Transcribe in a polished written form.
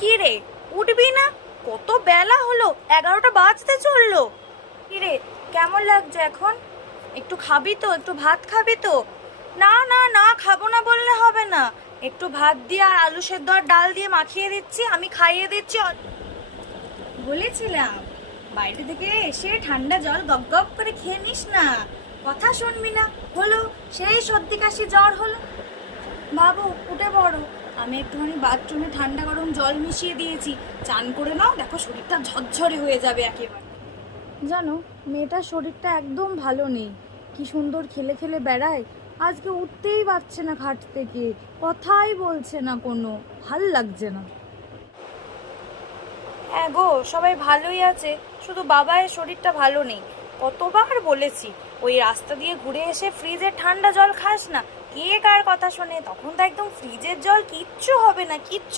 কি রে, উঠবি না? কত বেলা হলো, 11টা বাজতে চললো। কি রে, কেমন লাগছে এখন? একটু খাবি তো, একটু ভাত খাবি তো? না না না, খাবো না বললে হবে না। একটু ভাত দিয়ে আর আলু সেদ্ধ আর ডাল দিয়ে মাখিয়ে দিচ্ছি, আমি খাইয়ে দিচ্ছি। বলেছিলাম বাইরে থেকে এসে ঠান্ডা জল গপ গপ করে খেয়ে নিস না। কথা শুনবি না, হলো সেই সর্দি কাশি জ্বর হলো। বাবু উঠে পড়ো, আমি একটুখানি বাথরুমে ঠান্ডা গরম জল মিশিয়ে দিয়েছি, চান করে নাও, দেখো শরীরটা ঝরঝরে হয়ে যাবে একেবারে। জানো, মেয়েটার শরীরটা একদম ভালো নেই। কি সুন্দর খেলে খেলে বেড়ায়, আজকে উঠতেই পারছে না খাট থেকে, কথাই বলছে না, কোনো ভাল লাগছে না। হ্যাঁ গো, সবাই ভালোই আছে, শুধু বাবার শরীরটা ভালো নেই। কতবার বলেছি ওই রাস্তা দিয়ে ঘুরে এসে ফ্রিজের ঠান্ডা জল খাস না। কে কার কথা শোনে? তখন তো একদম ফ্রিজের জল, কিচ্ছু হবে না, কিচ্ছু